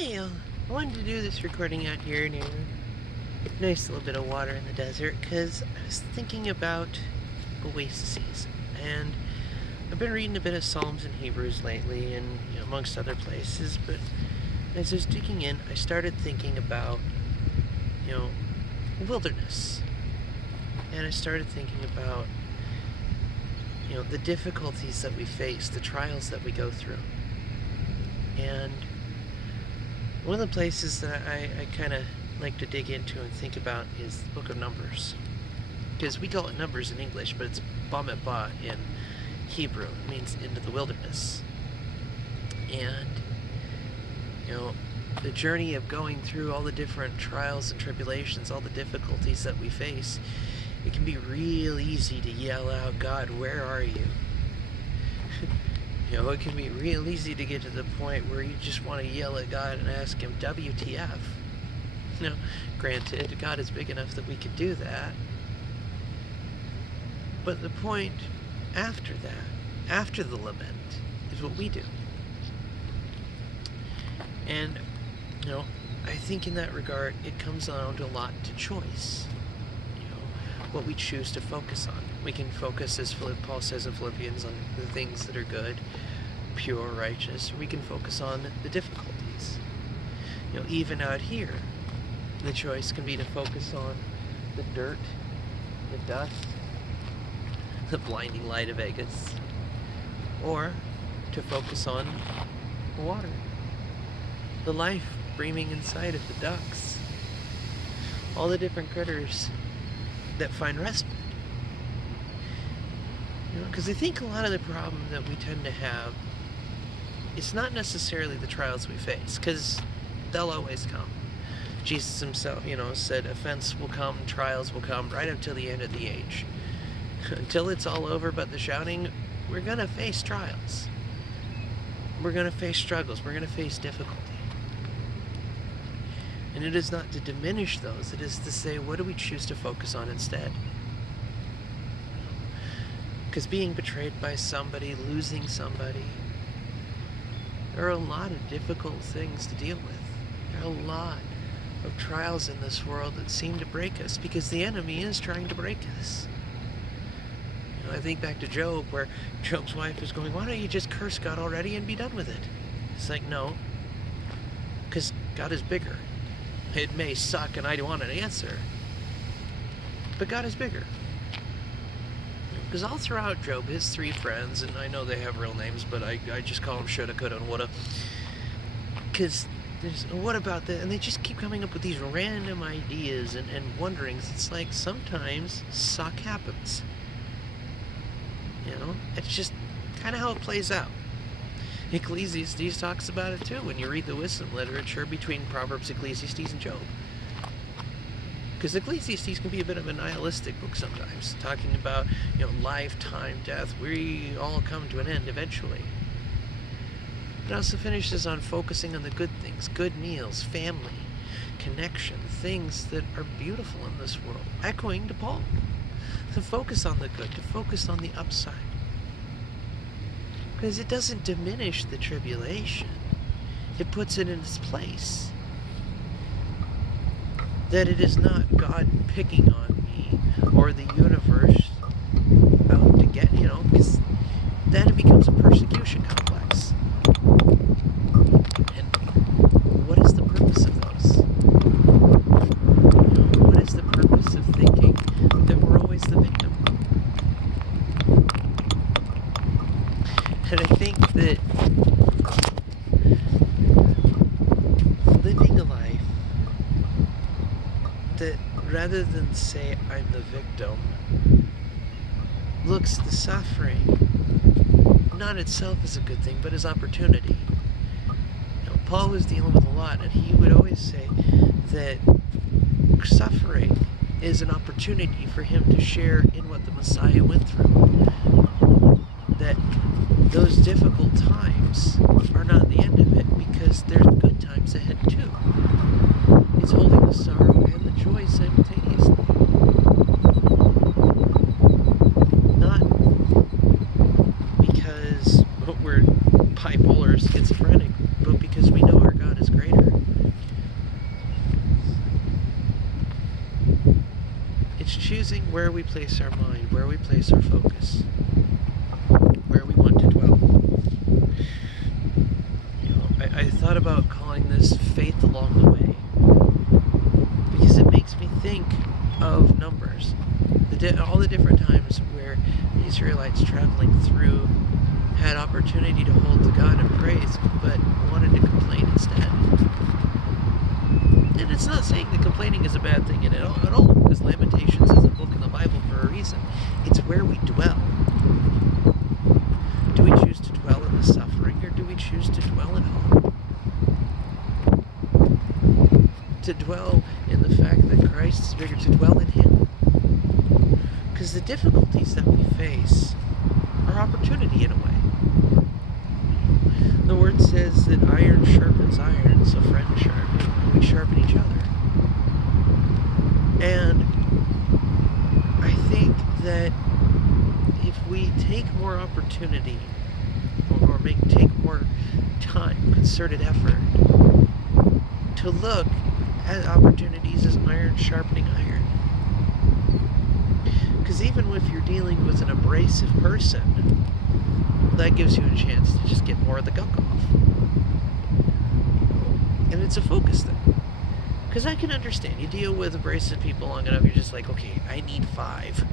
Hey, I wanted to do this recording out here near a nice little bit of water in the desert because I was thinking about oases, and I've been reading a bit of Psalms and Hebrews lately, and amongst other places. But as I was digging in, I started thinking about you know wilderness, and I started thinking about the difficulties that we face, the trials that we go through, and one of the places that I kind of like to dig into and think about is the book of Numbers. Because we call it Numbers in English, but it's Bamidbar in Hebrew. It means into the wilderness. And, the journey of going through all the different trials and tribulations, all the difficulties that we face, it can be real easy to yell out, "God, where are you?" It can be real easy to get to the point where you just want to yell at God and ask Him, WTF? Granted, God is big enough that we could do that. But the point after that, after the lament, is what we do. And, I think in that regard, it comes down to a lot to choice. What we choose to focus on. We can focus, as Paul says in Philippians, on the things that are good, pure, righteous. We can focus on the difficulties. Even out here, the choice can be to focus on the dirt, the dust, the blinding light of Vegas, or to focus on the water, the life breathing inside of the ducks, all the different critters that find respite. Because I think a lot of the problem that we tend to have, it's not necessarily the trials we face, because they'll always come. Jesus himself, said offense will come, trials will come, right up till the end of the age. Until it's all over but the shouting, we're going to face trials. We're going to face struggles. We're going to face difficulty. And it is not to diminish those. It is to say, what do we choose to focus on instead? Because being betrayed by somebody, losing somebody, there are a lot of difficult things to deal with. There are a lot of trials in this world that seem to break us because the enemy is trying to break us. I think back to Job, where Job's wife is going, "Why don't you just curse God already and be done with it?" It's like, no, because God is bigger. It may suck and I don't want an answer, but God is bigger. Because all throughout Job, his three friends, and I know they have real names, but I just call them shoulda, coulda, and woulda. Because there's, what about that? And they just keep coming up with these random ideas and wonderings. It's like sometimes suck happens. It's just kind of how it plays out. Ecclesiastes talks about it too when you read the wisdom literature between Proverbs, Ecclesiastes, and Job. Because Ecclesiastes can be a bit of a nihilistic book sometimes, talking about, lifetime, death. We all come to an end eventually. It also finishes on focusing on the good things, good meals, family, connection, things that are beautiful in this world. Echoing to Paul. To focus on the good, to focus on the upside. Because it doesn't diminish the tribulation. It puts it in its place. That it is not God picking on me or the universe out to get, because then it becomes a persecution complex. And what is the purpose of those? What is the purpose of thinking that we're always the victim? And I think that living a life that rather than say I'm the victim, looks the suffering not itself as a good thing, but as opportunity. Paul was dealing with a lot, and he would always say that suffering is an opportunity for him to share in what the Messiah went through. That those difficult times are not the end of it, because there's good times ahead too. It's holding the sorrow and the joy simultaneously. Not because we're bipolar or schizophrenic, but because we know our God is greater. amazing where we place our mind, where we place our focus, where we want to dwell. I thought about calling this faith along the way because it makes me think of Numbers. All the different times where the Israelites traveling through had opportunity to hold to God and praise, but wanted to complain instead. And it's not saying that complaining is a bad thing at all, because Lamentations is a book in the Bible for a reason. It's where we dwell. Do we choose to dwell in the suffering, or do we choose to dwell in hope? To dwell in the fact that Christ is bigger, to dwell in Him. Because the difficulties that we face are opportunity in a way. The Word says that iron sharpens iron, so friends we sharpen each other. And I think that if we take more opportunity, or take more time, concerted effort, to look at opportunities as iron sharpening iron. Because even if you're dealing with an abrasive person, that gives you a chance to just get more of the gunk off. And it's a focus thing. Because I can understand, you deal with abrasive people long enough, you're just like, okay, I need 5.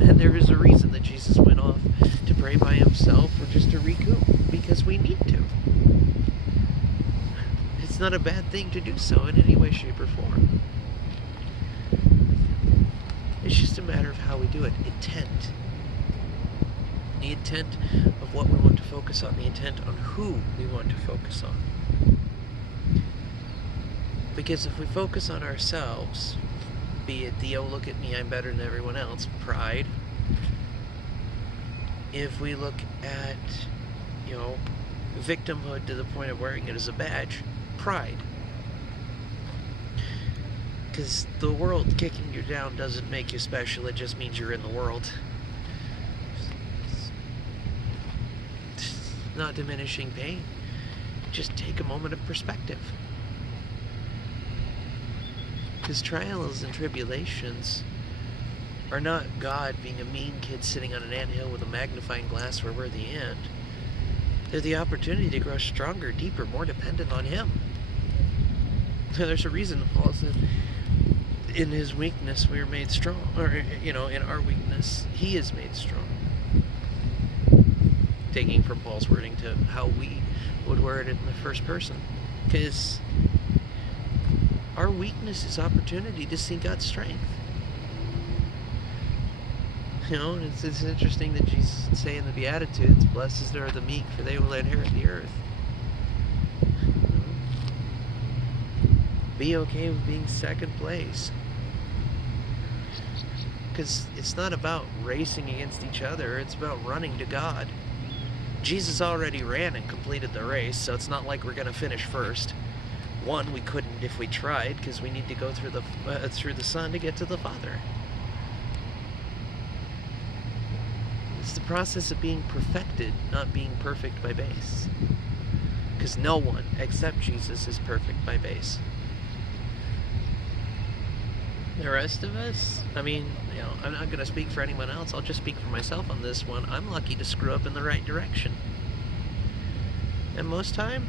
And there is a reason that Jesus went off to pray by Himself, or just to recoup, because we need to. It's not a bad thing to do so in any way, shape, or form. It's just a matter of how we do it. Intent. The intent of what we want to focus on. The intent on who we want to focus on. Because if we focus on ourselves, be it the, oh, look at me, I'm better than everyone else, pride. If we look at, victimhood to the point of wearing it as a badge, pride. Because the world kicking you down doesn't make you special, it just means you're in the world. It's not diminishing pain. Just take a moment of perspective. Because trials and tribulations are not God being a mean kid sitting on an anthill with a magnifying glass where we're the end. They're the opportunity to grow stronger, deeper, more dependent on Him. There's a reason Paul said, in His weakness we are made strong. Or, in our weakness, He is made strong. Taking from Paul's wording to how we would word it in the first person. Because our weakness is opportunity to see God's strength. It's interesting that Jesus would say in the Beatitudes, blessed are the meek, for they will inherit the earth. Be okay with being second place. Because it's not about racing against each other, it's about running to God. Jesus already ran and completed the race, so it's not like we're going to finish first. One, we couldn't if we tried, because we need to go through the Son to get to the Father. It's the process of being perfected, not being perfect by base. Because no one except Jesus is perfect by base. The rest of us, I'm not going to speak for anyone else, I'll just speak for myself on this one. I'm lucky to screw up in the right direction. And most time,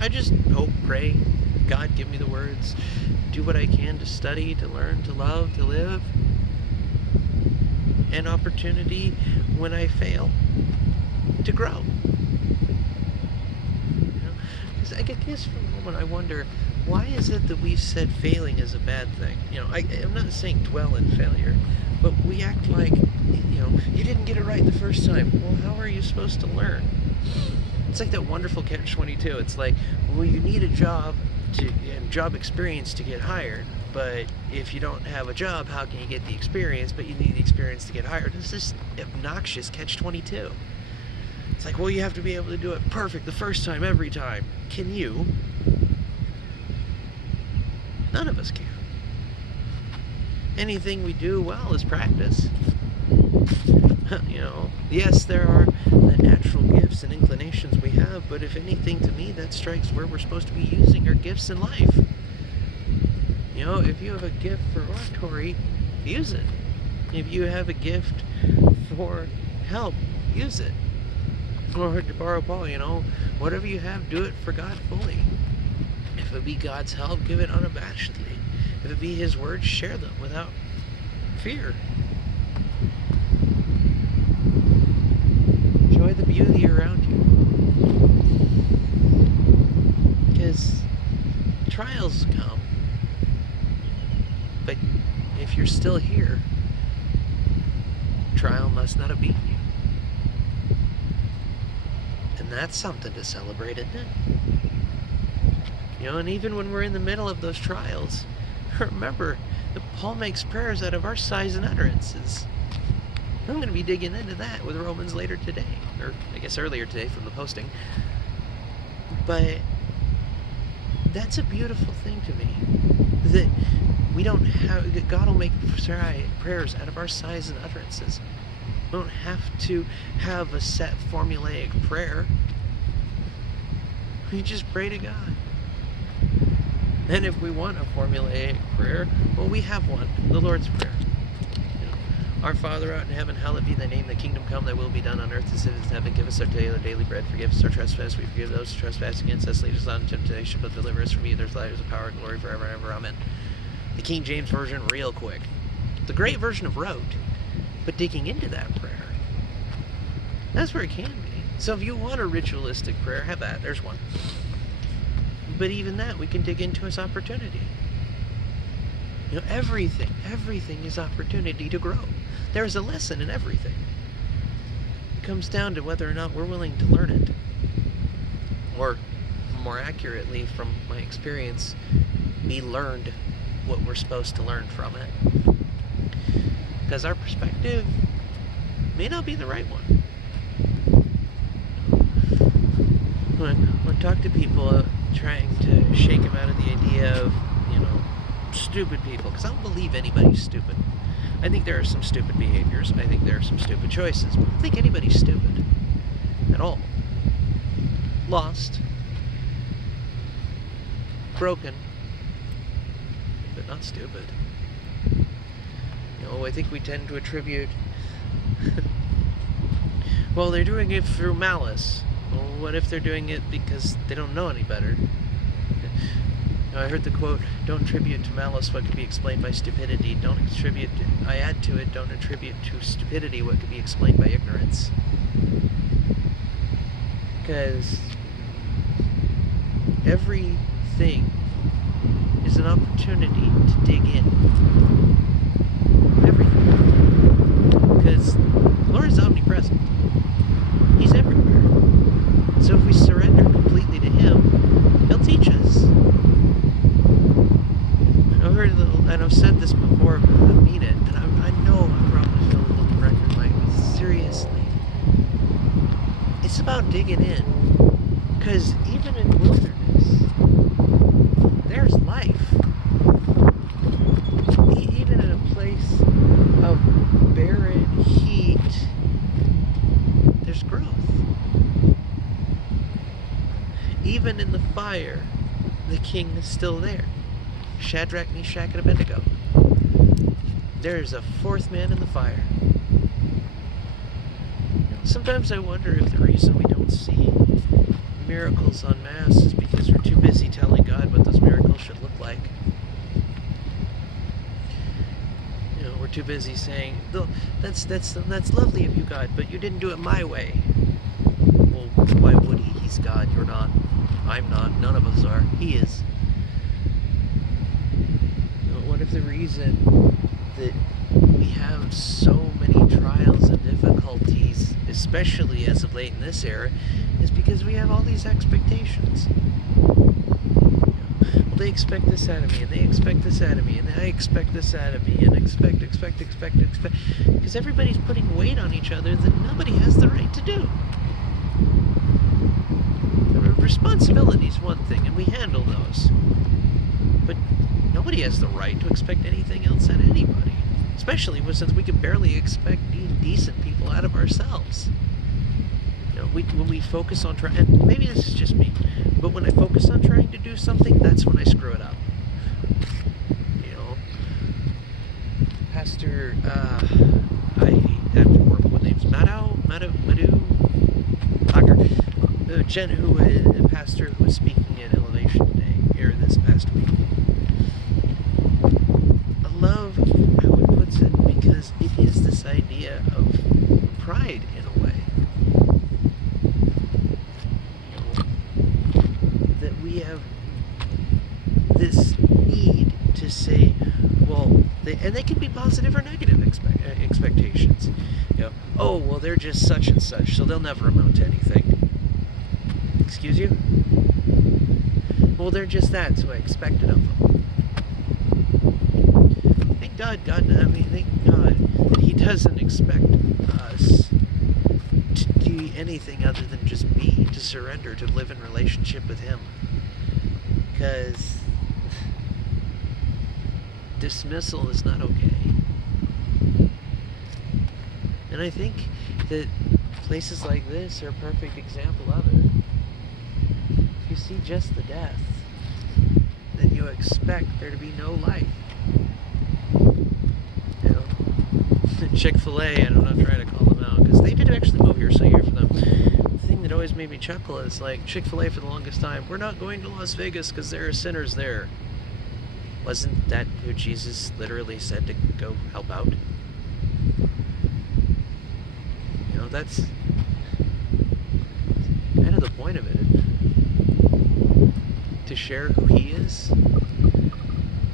I just hope, pray, God give me the words, do what I can to study, to learn, to love, to live. An opportunity when I fail to grow. Because I guess for a moment I wonder, why is it that we've said failing is a bad thing? I'm not saying dwell in failure, but we act like, you didn't get it right the first time. Well, how are you supposed to learn? It's like that wonderful Catch-22. It's like, well, you need a job and job experience to get hired. But if you don't have a job, how can you get the experience? But you need the experience to get hired. It's this obnoxious Catch-22. It's like, well, you have to be able to do it perfect the first time, every time. Can you? None of us can. Anything we do well is practice. Yes, there are the natural gifts and inclinations we have, but if anything, to me, that strikes where we're supposed to be using our gifts in life. You know, if you have a gift for oratory, use it. If you have a gift for help, use it. Or to borrow Paul, you know, whatever you have, do it for God fully. If it be God's help, give it unabashedly. If it be His words, share them without fear. Enjoy the beauty around you. Because trials come. But if you're still here, trial must not have beaten you. And that's something to celebrate, isn't it? You know, and even when we're in the middle of those trials, remember that Paul makes prayers out of our sighs and utterances. I'm going to be digging into that with Romans later today, or I guess earlier today from the posting. But that's a beautiful thing to me, that we don't have, that God will make prayers out of our sighs and utterances. We don't have to have a set formulaic prayer. We just pray to God. And if we want a formulaic prayer, well, we have one, the Lord's Prayer. You know, Our Father art in heaven, hallowed be thy name, thy kingdom come, thy will be done on earth as it is in heaven. Give us our daily bread, forgive us our trespasses, we forgive those who trespass against us. Lead us not into temptation, but deliver us from evil. There's the power and glory forever and ever. Amen. The King James Version, real quick. The great version of Rote, but digging into that prayer, that's where it can be. So if you want a ritualistic prayer, have that. There's one. But even that, we can dig into as opportunity. You know, everything is opportunity to grow. There's a lesson in everything. It comes down to whether or not we're willing to learn it. Or, more accurately, from my experience, we learned what we're supposed to learn from it. Because our perspective may not be the right one. When I talk to people trying to shake them out of the idea of, you know, stupid people, because I don't believe anybody's stupid. I think there are some stupid behaviors. I think there are some stupid choices. But I don't think anybody's stupid at all. Lost, broken, but not stupid. You know, I think we tend to attribute, well, they're doing it through malice. Well, what if they're doing it because they don't know any better? You know, I heard the quote, don't attribute to malice what could be explained by stupidity. I add to it, don't attribute to stupidity what could be explained by ignorance. Because everything is an opportunity to dig in. Everything. Because the Lord is omnipresent. He's everywhere. So if we surrender completely to Him, He'll teach us. And I've said this before, but I mean it, and I know I probably feel a little record like, seriously. It's about digging in. Because even in wilderness, there's life. Even in a place of barren heat, there's growth. Even in the fire, the king is still there. Shadrach, Meshach, and Abednego. There's a fourth man in the fire. Sometimes I wonder if the reason we don't see miracles en masse is because we're too busy telling God what those miracles should look like. You know, we're too busy saying, "No, that's lovely of you, God, but you didn't do it my way." Well, why would He? He's God. You're not. I'm not. None of us are. He is. What if the reason that we have so many trials and difficulties, especially as of late in this era, is because we have all these expectations? Well, they expect this out of me, and they expect this out of me, and I expect this out of me, and expect. Because everybody's putting weight on each other that nobody has the right to do. Responsibility is one thing, and we handle those. But nobody has the right to expect anything else out of anybody. Especially since we can barely expect decent people out of ourselves. You know, when we focus on trying, and maybe this is just me, but when I focus on trying to do something, that's when I screw it up. Pastor, I have horrible names. Madhu, Tucker, a pastor who was speaking at Elevation today, here this past week. I love how he puts it because it is this idea of pride in a way. That we have this need to say, well, and they can be positive or negative expectations. Oh, well, they're just such and such, so they'll never amount to anything. Excuse you? Well, they're just that, so I expect it of them. Thank God that He doesn't expect us to do anything other than just be, to surrender, to live in relationship with Him. Because dismissal is not okay. And I think that places like this are a perfect example of it. If you see just the death, then you expect there to be no life. Chick-fil-A, I'm not trying to call them out, because they did actually move here, so I hear from them. The thing that always made me chuckle is, like, Chick-fil-A for the longest time, we're not going to Las Vegas because there are sinners there. Wasn't that who Jesus literally said to go help out? That's kind of the point of it. To share who He is,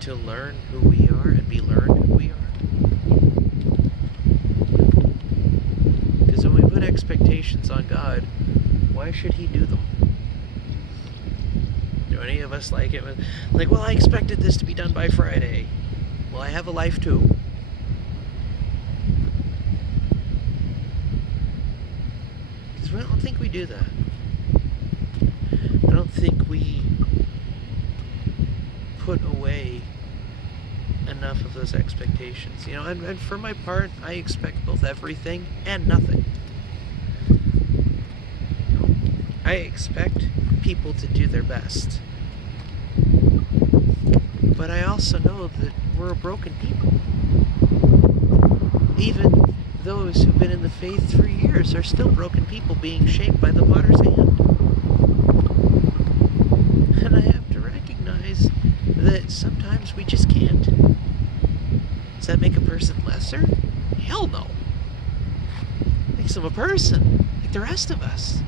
to learn who we are and be learned who we are. Because when we put expectations on God, why should He do them? Do any of us like it? Like, well, I expected this to be done by Friday. Well, I have a life too. Because I don't think we do that. I don't think we put away enough of those expectations. And for my part, I expect both everything and nothing. I expect people to do their best. But I also know that we're a broken people. Even those who've been in the faith for years are still broken people being shaped by the potter's hand. And I have to recognize that sometimes we just can't. Does that make a person lesser? Hell no. Makes them a person, like the rest of us.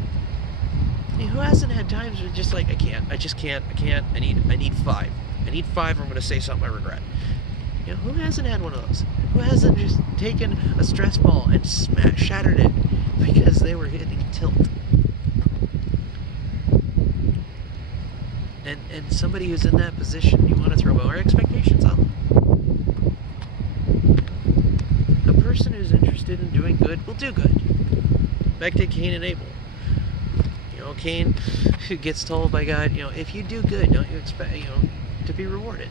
Who hasn't had times where just like, I can't, I need 5. I need 5 or I'm going to say something I regret. Who hasn't had one of those? Who hasn't just taken a stress ball and shattered it because they were hitting tilt? And somebody who's in that position, you want to throw more expectations on them? A person who's interested in doing good will do good. Back to Cain and Abel. Cain who gets told by God, if you do good, don't you expect, to be rewarded?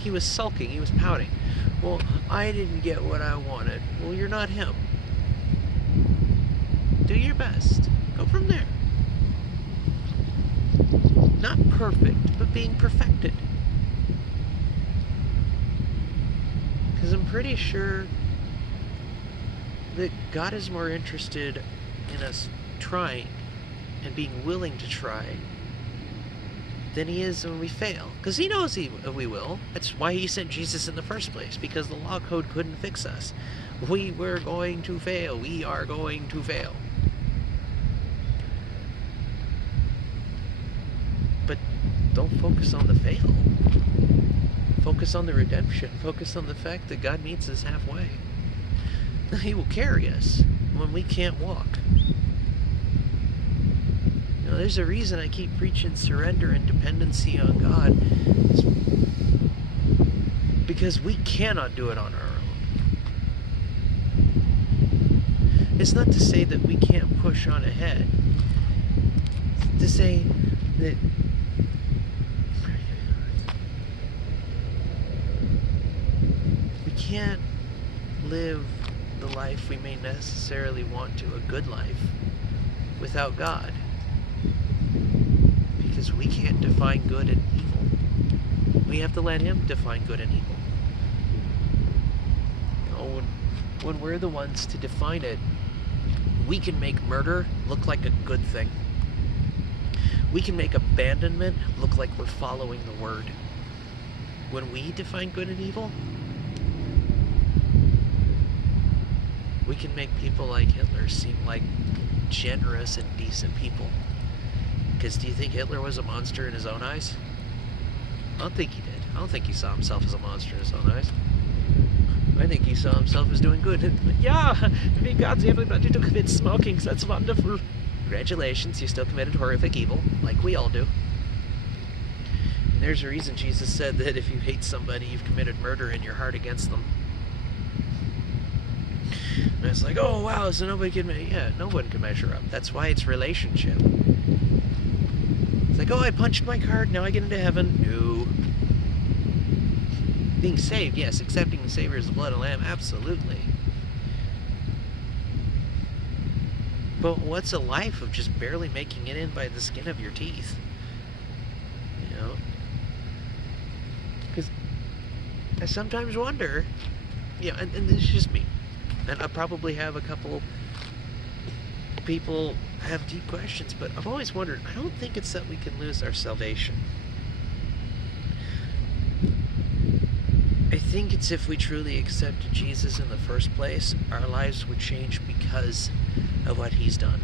He was sulking, he was pouting. Well, I didn't get what I wanted. Well, you're not him. Do your best. Go from there. Not perfect, but being perfected. Because I'm pretty sure that God is more interested in us trying and being willing to try than He is when we fail. Because He knows we will. That's why He sent Jesus in the first place, because the law code couldn't fix us. We were going to fail. We are going to fail. But don't focus on the fail. Focus on the redemption. Focus on the fact that God meets us halfway. He will carry us when we can't walk. There's a reason I keep preaching surrender and dependency on God. It's because we cannot do it on our own. It's not to say that we can't push on ahead. It's to say that we can't live the life we may necessarily want to, a good life, without God. Because we can't define good and evil. We have to let him define good and evil. You know, when we're the ones to define it, we can make murder look like a good thing. We can make abandonment look like we're following the word. When we define good and evil, we can make people like Hitler seem like generous and decent people. Because do you think Hitler was a monster in his own eyes? I don't think he did. I don't think he saw himself as a monster in his own eyes. I think he saw himself as doing good. Yeah, we got everybody to quit smoking, so that's wonderful. Congratulations, you still committed horrific evil, like we all do. And there's a reason Jesus said that if you hate somebody, you've committed murder in your heart against them. And it's like, oh wow, so nobody can no one can measure up. That's why it's relationship. It's like, oh, I punched my card, now I get into heaven. No. Being saved, yes. Accepting the Savior as the blood of the Lamb, absolutely. But what's a life of just barely making it in by the skin of your teeth? You know? Because I sometimes wonder, and this is just me, and I probably have a couple people have deep questions, but I've always wondered, I don't think it's that we can lose our salvation. I think it's if we truly accepted Jesus in the first place, our lives would change because of what he's done.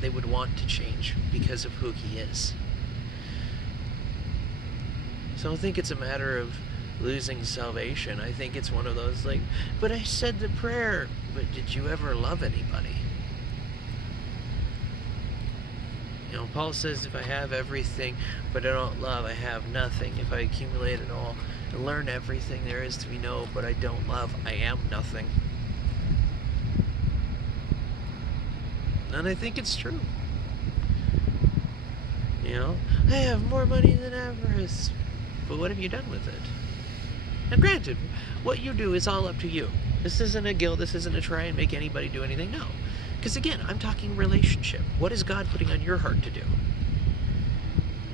They would want to change because of who he is. So I don't think it's a matter of losing salvation. I think it's one of those like, but I said the prayer, but did you ever love anybody? You know, Paul says if I have everything, but I don't love, I have nothing. If I accumulate it all, and learn everything there is to be known, but I don't love, I am nothing. And I think it's true. You know, I have more money than avarice, but what have you done with it? Now granted, what you do is all up to you. This isn't a guilt, this isn't a try and make anybody do anything, no. Because again, I'm talking relationship. What is God putting on your heart to do?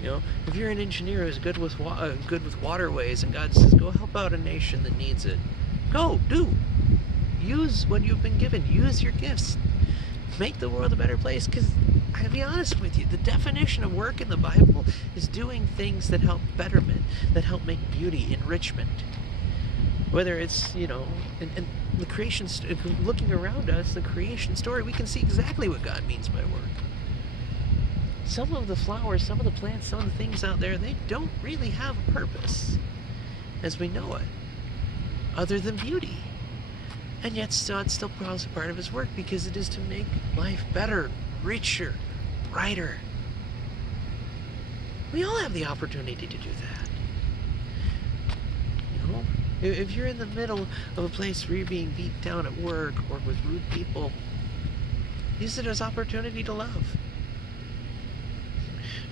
You know, if you're an engineer who's good with waterways, and God says, go help out a nation that needs it, go, do. Use what you've been given. Use your gifts. Make the world a better place. Because, I'll be honest with you, the definition of work in the Bible is doing things that help betterment, that help make beauty, enrichment. Whether it's, you know, and the creation, looking around us, the creation story, we can see exactly what God means by work. Some of the flowers, some of the plants, some of the things out there, they don't really have a purpose as we know it, other than beauty. And yet God still calls it part of his work because it is to make life better, richer, brighter. We all have the opportunity to do that. You know, if you're in the middle of a place where you're being beat down at work or with rude people, use it as opportunity to love.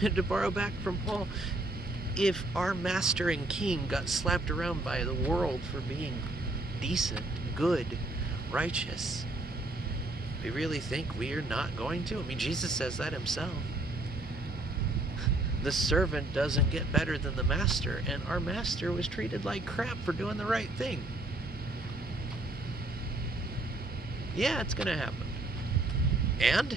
And to borrow back from Paul, if our master and king got slapped around by the world for being decent, good, righteous, we really think we are not going to? I mean, Jesus says that himself. The servant doesn't get better than the master, and our master was treated like crap for doing the right thing. Yeah, it's going to happen. And